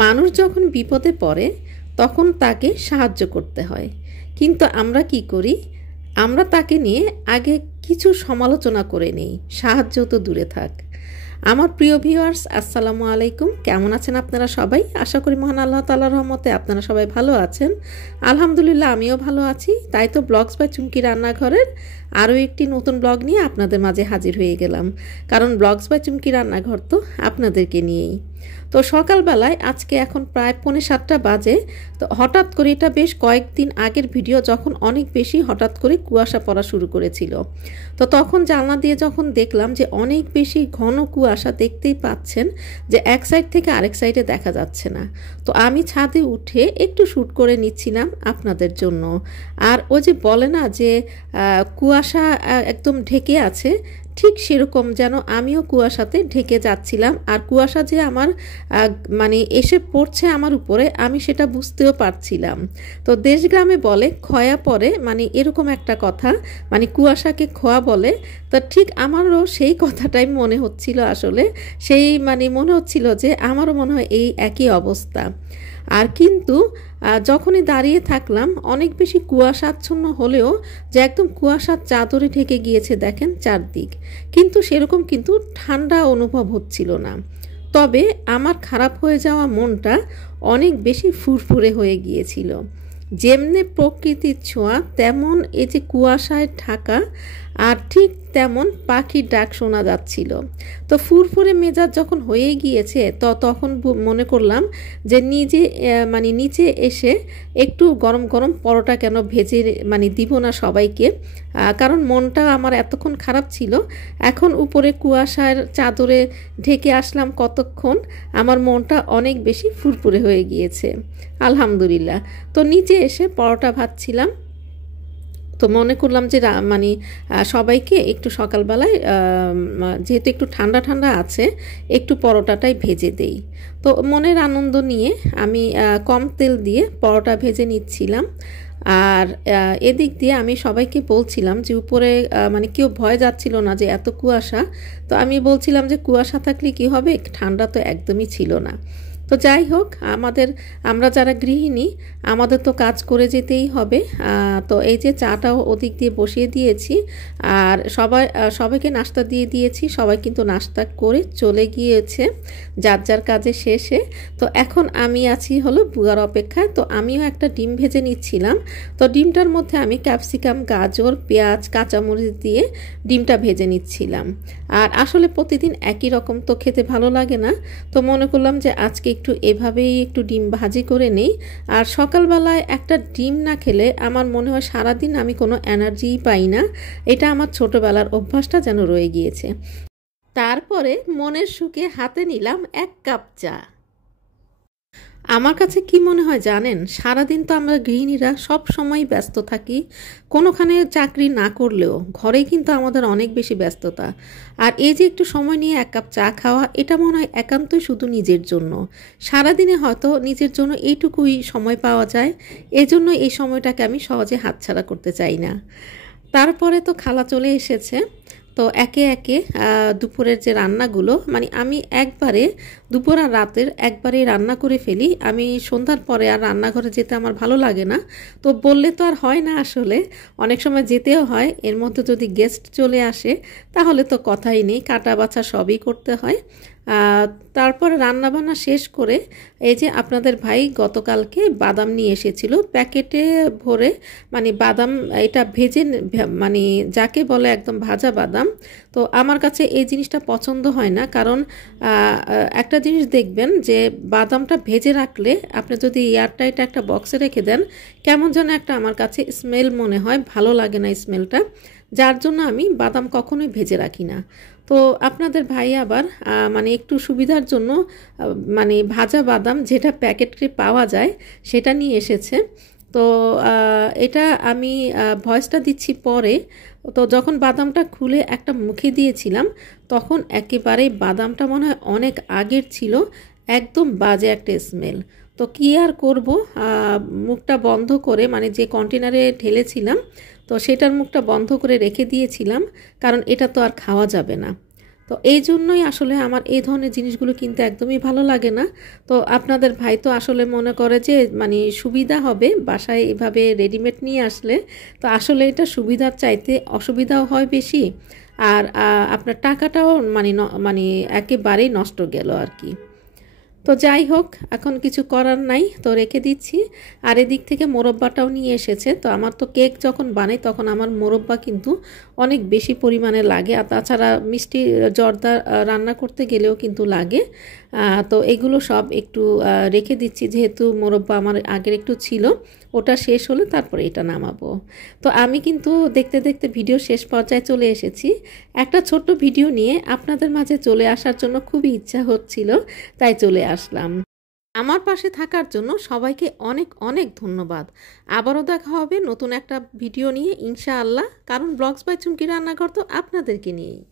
মানুষ যখন বিপদে পড়ে তখন তাকে সাহায্য করতে হয়, কিন্তু আমরা কি করি? আমরা তাকে নিয়ে আগে কিছু সমালোচনা করে নেই, সাহায্য তো দূরে থাক। আমার প্রিয় ভিউয়ার্স, আসসালামু আলাইকুম। কেমন আছেন আপনারা সবাই? আশা করি মহান আল্লাহ তাআলার রহমতে আপনারা সবাই ভালো আছেন। আলহামদুলিল্লাহ, আমিও ভালো আছি। তাই তো ব্লগস বাই চুমকি রান্নাঘরের আরও একটি নতুন ব্লগ নিয়ে আপনাদের মাঝে হাজির হয়ে গেলাম, কারণ ব্লগস বাই চুমকি রান্নাঘর তো আপনাদেরকে নিয়েই। তো সকালবেলায় আজকে এখন প্রায় 6:45 বাজে। তো হঠাৎ করে, এটা বেশ কয়েকদিন আগের ভিডিও, যখন অনেক বেশি হঠাৎ করে কুয়াশা পড়া শুরু করেছিল। তো তখন জানলা দিয়ে যখন দেখলাম যে অনেক বেশি ঘন কুয়াশা, দেখতেই পাচ্ছেন যে এক সাইড থেকে আরেক সাইডে দেখা যাচ্ছে না। তো আমি ছাদে উঠে একটু শ্যুট করে নিচ্ছিলাম আপনাদের জন্য। আর ওই যে বলে না যে কুয়াশা একদম ঢেকে আছে, ঠিক সেরকম যেন আমিও কুয়াশাতে ঢেকে যাচ্ছিলাম। আর কুয়াশা যে আমার মানে এসে পড়ছে আমার উপরে, আমি সেটা বুঝতেও পারছিলাম। তো দেশগ্রামে বলে খয়া পড়ে, মানে এরকম একটা কথা, মানে কুয়াশাকে খোয়া বলে। তো ঠিক আমারও সেই কথাটাই মনে হচ্ছিল, আসলে সেই মানে মনে হচ্ছিল যে আমারও মনে হয় এই একই অবস্থা। আর কিন্তু যখনই দাঁড়িয়ে থাকলাম, অনেক বেশি কুয়াশাচ্ছন্ন হলেও যে একদম কুয়াশার চাদরে ঢেকে গিয়েছে দেখেন চারদিক, কিন্তু সেরকম কিন্তু ঠান্ডা অনুভব হচ্ছিল না। তবে আমার খারাপ হয়ে যাওয়া মনটা অনেক বেশি ফুরফুরে হয়ে গিয়েছিল। যেমনি প্রকৃতির ছোঁয়া, তেমন এই যে কুয়াশায় ঢাকা, আর ঠিক তেমন পাখির ডাক শোনা যাচ্ছিল। তো ফুরফুরে মেজাজ যখন হয়ে গিয়েছে, তো তখন মনে করলাম যে নিচে এসে একটু গরম গরম পরোটা কেন ভেজে দিব না সবাইকে, কারণ মনটা আমার এতক্ষণ খারাপ ছিল। এখন উপরে কুয়াশার চাদরে ঢেকে আসলাম কতক্ষণ, আমার মনটা অনেক বেশি ফুরফুরে হয়ে গিয়েছে আলহামদুলিল্লাহ। তো নিচে এসে পরোটা ভাজছিলাম। তো মনে করলাম যে সবাইকে একটু সকালবেলায়, যেহেতু একটু ঠান্ডা ঠান্ডা আছে, একটু পরোটাটাই ভেজে দেই। তো মনের আনন্দ নিয়ে আমি কম তেল দিয়ে পরোটা ভেজে নিচ্ছিলাম। আর এদিক দিয়ে আমি সবাইকে বলছিলাম যে উপরে কেউ ভয় যাচ্ছিল না যে এত কুয়াশা। তো আমি বলছিলাম যে কুয়াশা থাকলে কি হবে, ঠান্ডা তো একদমই ছিল না। তো যাই হোক, আমরা যারা গৃহিণী, আমাদের তো কাজ করে যেতেই হবে। তো এই যে চাটাও ওদিক দিয়ে বসিয়ে দিয়েছি, আর সবাইকে নাস্তা দিয়ে দিয়েছি। সবাই কিন্তু নাস্তা করে চলে গিয়েছে যার যার কাজে শেষে। তো এখন আমি আছি হলো বুয়ার অপেক্ষায়। তো আমিও একটা ডিম ভেজে নিচ্ছিলাম। তো ডিমটার মধ্যে আমি ক্যাপসিকাম, গাজর, পেঁয়াজ, কাঁচামরিচ দিয়ে ডিমটা ভেজে নিচ্ছিলাম। আর আসলে প্রতিদিন একই রকম তো খেতে ভালো লাগে না। তো মনে করলাম যে আজকে একটু এভাবেই একটু ডিম ভাজি করে নেই। আর সকালবেলায় একটা ডিম না খেলে আমার মনে হয় সারাদিন আমি কোনো এনার্জিই পাই না। এটা আমার ছোটবেলার অভ্যাসটা যেন রয়ে গিয়েছে। তারপরে মনের সুখে হাতে নিলাম 1 কাপ চা। আমার কাছে কি মনে হয় জানেন, সারাদিন তো আমরা গৃহিণীরা সব সময় ব্যস্ত থাকি, কোনোখানে চাকরি না করলেও ঘরে কিন্তু আমাদের অনেক বেশি ব্যস্ততা। আর এই যে একটু সময় নিয়ে 1 কাপ চা খাওয়া, এটা মনে হয় একান্তই শুধু নিজের জন্য। সারাদিনে হয়তো নিজের জন্য এইটুকুই সময় পাওয়া যায়, এজন্য এই সময়টাকে আমি সহজে হাতছাড়া করতে চাই না। তারপরে তো খালা চলে এসেছে। তো একে একে দুপুরের যে রান্নাগুলো, আমি একবারে দুপুর আর রাতের একবারে রান্না করে ফেলি। আমি সন্ধ্যার পরে আর রান্নাঘরে যেতে আমার ভালো লাগে না। তো বললে তো আর হয় না, আসলে অনেক সময় যেতেও হয়। এর মধ্যে যদি গেস্ট চলে আসে তাহলে তো কথাই নেই, কাটা বাছা সবই করতে হয়। তারপর রান্নাবান্না শেষ করে এই যে আপনাদের ভাই গতকালকে বাদাম নিয়ে এসেছিল প্যাকেটে ভরে, বাদাম এটা ভেজে, যাকে বলে একদম ভাজা বাদাম। তো আমার কাছে এই জিনিসটা পছন্দ হয় না, কারণ একটা জিনিস দেখবেন যে বাদামটা ভেজে রাখলে, আপনি যদি এয়ারটাইট একটা বক্সে রেখে দেন, কেমন যেন একটা আমার কাছে স্মেল মনে হয়, ভালো লাগে না স্মেলটা, যার জন্য আমি বাদাম কখনোই ভেজে রাখি না। তো আপনাদের ভাই আবার একটু সুবিধার জন্য ভাজা বাদাম যেটা প্যাকেটে পাওয়া যায় সেটা নিয়ে এসেছে। তো এটা আমি ভয়েসটা দিচ্ছি পরে। তো যখন বাদামটা খুলে একটা মুখে দিয়েছিলাম, তখন একেবারে বাদামটা মনে হয় অনেক আগের ছিল, একদম বাজে একটা স্মেল। তো কি আর করব, মুখটা বন্ধ করে, যে কন্টেনারে ঢেলেছিলাম তো সেটার মুখটা বন্ধ করে রেখে দিয়েছিলাম, কারণ এটা তো আর খাওয়া যাবে না। তো এই জন্যই আসলে আমার এই ধরনের জিনিসগুলো কিনতে একদমই ভালো লাগে না। তো আপনাদের ভাই তো আসলে মনে করে যে মানে সুবিধা হবে বাসায় এভাবে রেডিমেড নিয়ে আসলে, তো আসলে এটা সুবিধার চাইতে অসুবিধাও হয় বেশি, আর আপনার টাকাটাও মানে একেবারেই নষ্ট গেল আর কি। তো যাই হোক, এখন কিছু করার নাই, তো রেখে দিচ্ছি। আর এদিক থেকে মোরব্বাটাও নিয়ে এসেছে। তো আমার তো কেক যখন বানাই তখন আমার মোরব্বা কিন্তু অনেক বেশি পরিমাণে লাগে, আর তাছাড়া মিষ্টি জর্দা রান্না করতে গেলেও কিন্তু লাগে। তো এগুলো সব একটু রেখে দিচ্ছি, যেহেতু মোরব্বা আমার আগের একটু ছিল, ওটা শেষ হলে তারপরে এটা নামাবো। তো আমি কিন্তু দেখতে দেখতে ভিডিও শেষ পর্যায়ে চলে এসেছি। একটা ছোট্ট ভিডিও নিয়ে আপনাদের মাঝে চলে আসার জন্য খুবই ইচ্ছা হচ্ছিল, তাই চলে আসলাম। আমার পাশে থাকার জন্য সবাইকে অনেক অনেক ধন্যবাদ। আবারও দেখা হবে নতুন একটা ভিডিও নিয়ে ইনশাআল্লাহ, কারণ ব্লগস বাই চুমকি রান্নাঘর তো আপনাদেরকে নিয়েই।